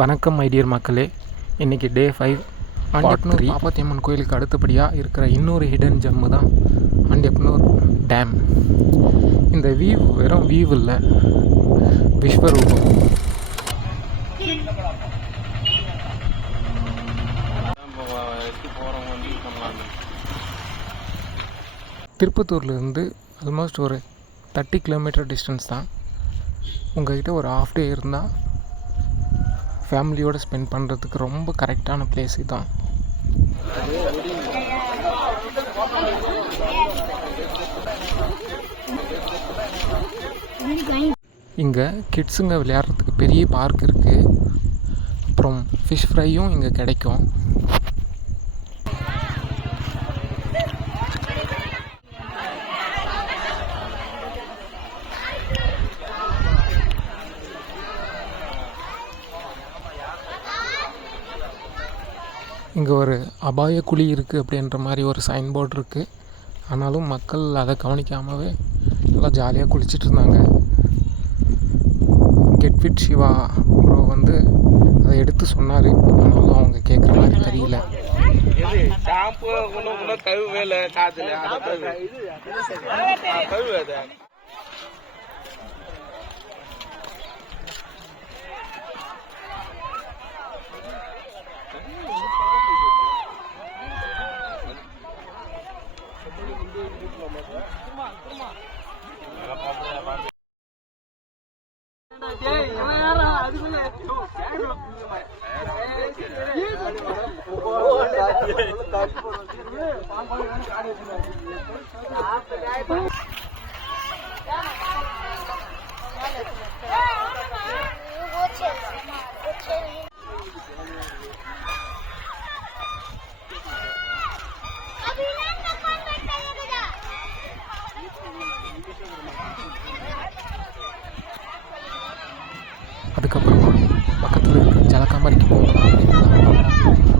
வணக்கம் my dear மக்களே. இன்றைக்கி டே 5. ஆண்டியப்பனூர் பாப்பாத்தியம்மன் கோயிலுக்கு அடுத்தபடியாக இருக்கிற இன்னொரு ஹிடன் ஜம்மு தான் ஆண்டியப்பனூர் டேம். இந்த வியூ வெறும் வியூ இல்லை, விஸ்வரூபம். திருப்பத்தூர்லேருந்து ஆல்மோஸ்ட் ஒரு 30 கிலோமீட்டர் டிஸ்டன்ஸ் தான். உங்கள்கிட்ட ஒரு ஹாஃப் டே இருந்தால் ஃபேமிலியோடு ஸ்பெண்ட் பண்ணுறதுக்கு ரொம்ப கரெக்டான பிளேஸ் இதுதான். இங்கே கிட்ஸுங்க விளையாடுறதுக்கு பெரிய பார்க் இருக்குது. அப்புறம் ஃபிஷ் ஃப்ரையும் இங்கே கிடைக்கும். இங்கே ஒரு அபாய குழி இருக்குது அப்படின்ற மாதிரி ஒரு சைன் போர்டு இருக்குது. ஆனாலும் மக்கள் அதை கவனிக்காமவே நல்லா ஜாலியாக குளிச்சுட்டு இருந்தாங்க. கெட் ஃபிட் சிவா ப்ரோ வந்து அதை எடுத்து சொன்னார். ஆனாலும் அவங்க கேட்குற மாதிரி தெரியல. அதுக்கப்புறமா பக்கத்தில் இருக்கிற ஜலகாம்பரிக்கு போகலாம் அப்படின்னு